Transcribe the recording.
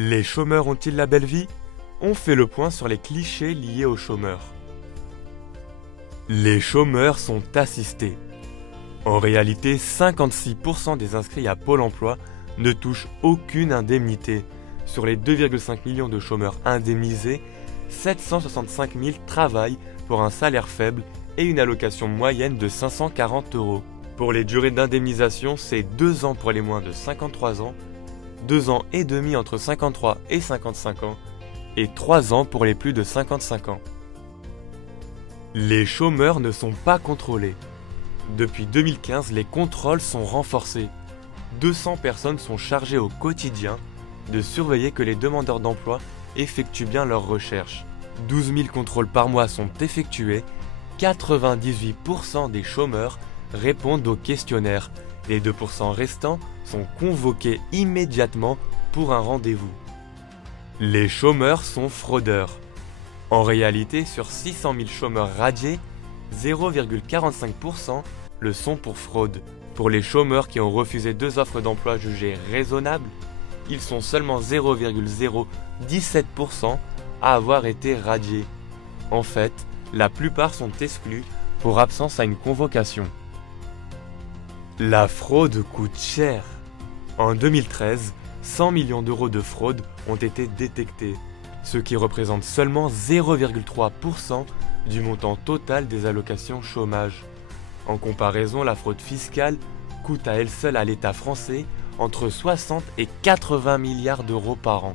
Les chômeurs ont-ils la belle vie? On fait le point sur les clichés liés aux chômeurs. Les chômeurs sont assistés. En réalité, 56% des inscrits à Pôle emploi ne touchent aucune indemnité. Sur les 2,5 millions de chômeurs indemnisés, 765 000 travaillent pour un salaire faible et une allocation moyenne de 540 €. Pour les durées d'indemnisation, c'est 2 ans pour les moins de 53 ans, 2 ans et demi entre 53 et 55 ans, et 3 ans pour les plus de 55 ans. Les chômeurs ne sont pas contrôlés. Depuis 2015, les contrôles sont renforcés. 200 personnes sont chargées au quotidien de surveiller que les demandeurs d'emploi effectuent bien leurs recherches. 12 000 contrôles par mois sont effectués. 98% des chômeurs répondent au questionnaire. Les 2% restants sont convoqués immédiatement pour un rendez-vous. Les chômeurs sont fraudeurs. En réalité, sur 600 000 chômeurs radiés, 0,45% le sont pour fraude. Pour les chômeurs qui ont refusé 2 offres d'emploi jugées raisonnables, ils sont seulement 0,017% à avoir été radiés. En fait, la plupart sont exclus pour absence à une convocation. La fraude coûte cher. En 2013, 100 millions d'euros de fraude ont été détectés, ce qui représente seulement 0,3% du montant total des allocations chômage. En comparaison, la fraude fiscale coûte à elle seule à l'État français entre 60 et 80 milliards d'euros par an.